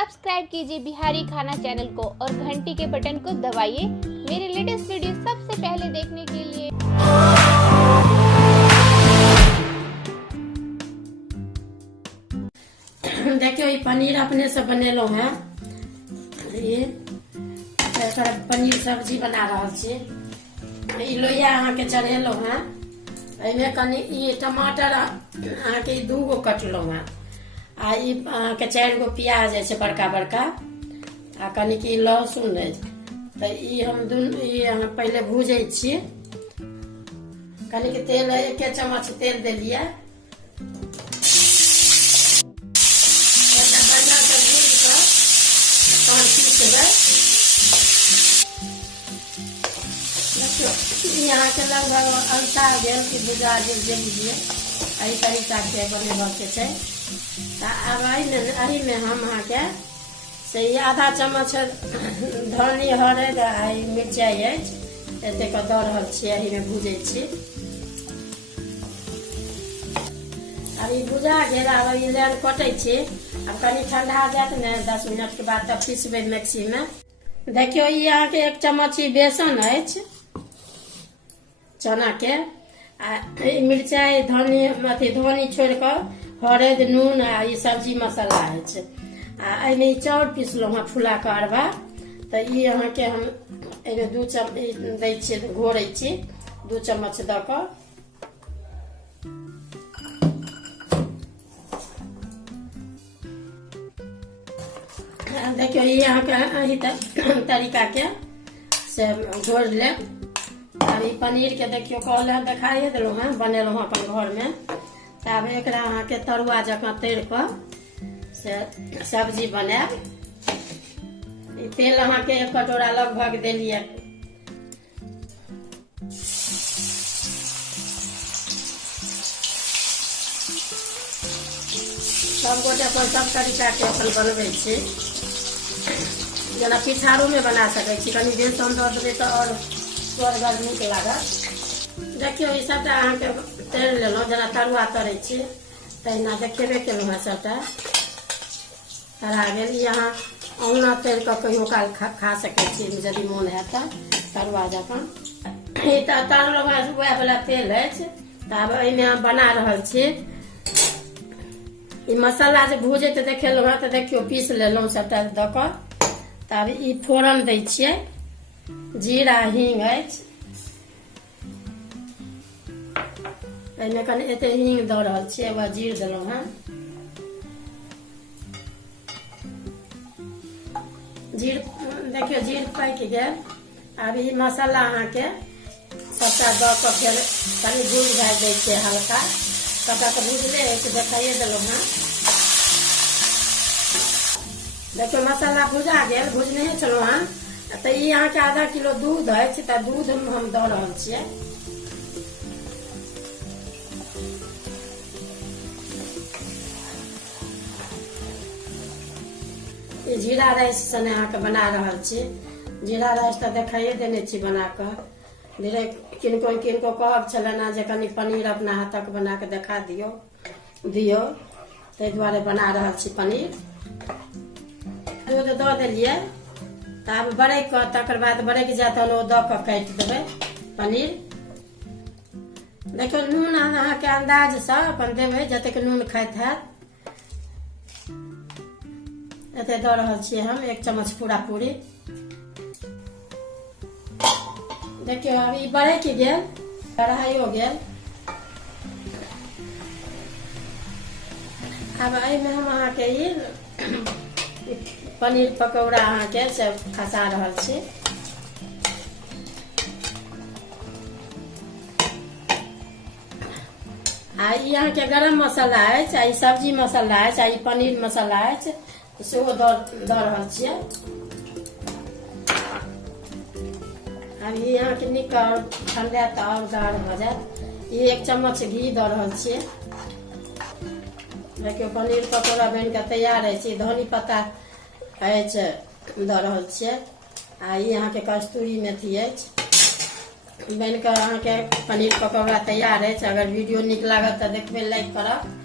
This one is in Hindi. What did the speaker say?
सब्सक्राइब कीजिए बिहारी खाना चैनल को और घंटी के बटन को दबाइए मेरे लेटेस्ट वीडियो सबसे पहले देखने के लिए। देखियो ये पनीर अपने से बनेलो है। ये पनीर सब्जी बना रहा छे। ई लोहिया अहाँ के चढ़ेलो है। एमे कनी ई टमाटर अहाँ के 2 गो कटलो है। आ ई अहाँ के 4 गो प्याज है बड़का बड़का। आ कनी की लहसुन है। तो ई हम अहाँ पहले भूजे छी। कनी के तेल 1 चम्मच तेल देलिए। यहाँ के लगभग अलसा गेल की भुजा लीजिए एहि तरीका के बनेबा के छै। अब एहि में हम अहाँ के से आधा चम्मच धनी हरद आ मिरचाई एते के दऽ रहल छी। एहि में भूजे छी। अब ई भुजा गेल। अब ई लेन कटे छी। अब कनी ठंडा जात ने 10 मिनट के बाद तब पीसबे मिक्सी में। देखियो ई अहाँ के 1 चम्मच बेसन अछि चना के। आ मिरचाई धनी छोड़ कर हरद नून आ ई सब्जी मसाला है। आ एमे चाउर पीसलो हाँ फुला के अरबा। तो ई अहाँ के हम एमे 2 चम्मच दै छी घोरै छी 2 चम्मच द कर। देखियो ई अहाँ के एही तरीका के से घोर ले। अब ई पनीर के देखियो कहले देखाइए दिलो हैं बनेलो हैं अपन घर में। तब एकरा अहाँ के तरुआ जकाँ तैर कर से सब्जी बनाएब। तेल अहाँ के 1 कटोरा लगभग देलिए। सब गोटे अपन सब तरीका के अपन बनबै छी। जना पिछाड़ू में बना सकै छी। कनी बेसन दऽ देबै तऽ और स्वादगर नीक लागत। देखियो ई सबटा अहाँ के तैर लेलो जना तरुआ तरै छी तहिना देखेबे केलहुँ हैं। सबटा तरा गेल। यहाँ औना तैर कर कहियो काल खा सकै छी यदि मोन है तऽ तरुआ जकाँ। ई तऽ तरलो वएह वाला तेल अछि। तब एहिमे हम बना रहल छी। ई मसाला जे भूजे तऽ देखेलहुँ हैं। तऽ देखियो पीस लेलहुँ सबटा दऽ कऽ। तब ई फोरन दै छियै। जीरा हींग अछि। एहिमे कनी एते हींग दऽ रहल छियै। एगो जीर देलहुँ हैं। जीर देखियो जीर पाकि गेल। अब ई मसाला अहाँ के सबटा दऽ कऽ फेर कनी भूज भाज दै छियै हल्का। सबटा तऽ भूजले अछि देखाइए देलहुँ हैं। देखियो मसाला भुजा गेल। भुजने छलहुँ हैं। तऽ ई अहाँ के आधा किलो दूध अछि तऽ दूध हम दऽ रहल छियै। ई जीरा राइस सने अहाँ के बना रहल छी। जीरा राइस तऽ देखाइए देने छी बना कऽ। धीरे किनको कहब छलनि जे कनी पनीर अपना हाथक बना के देखा दियो ताहि दुआरे बना रहल छी पनीर। दूध दऽ देलिए। तब बरैक कऽ तकर बाद बरैक जाए तहन ओ दऽ कऽ काटि देबै पनीर। देखियो नून अहाँ के अंदाज से अपन देबै जतेक नून खाइत हैत। एते दऽ रहल छियै हम 1 चम्मच पूरा पूरी। देखियो अब ई बरैक गेल। कढ़ाइयो गेल। अब एहिमे हम अहाँ के ई पनीर पकौड़ा अहाँ के से खसा रहल छी। आ ई अहाँ के गरम मसाला अछि। आ ई सब्जी मसाला अछि। आ ई पनीर मसाला अछि सेहो दऽ रहल छियै। अब ई अहाँ के नीक ठंडा तऽ और गाढ़ भऽ जायत। ई 1 चम्मच घी दऽ रहल छियै। देखियो पनीर पकौड़ा बनि कऽ तैयार अछि। धनी पत्ता अछि दऽ रहल छियै। आ ई अहाँ के कस्तूरी मेथी अछि। बनि कऽ अहाँ के पनीर पकौड़ा तैयार अछि। अगर वीडियो नीक लागत तऽ देखबै लाइक करब।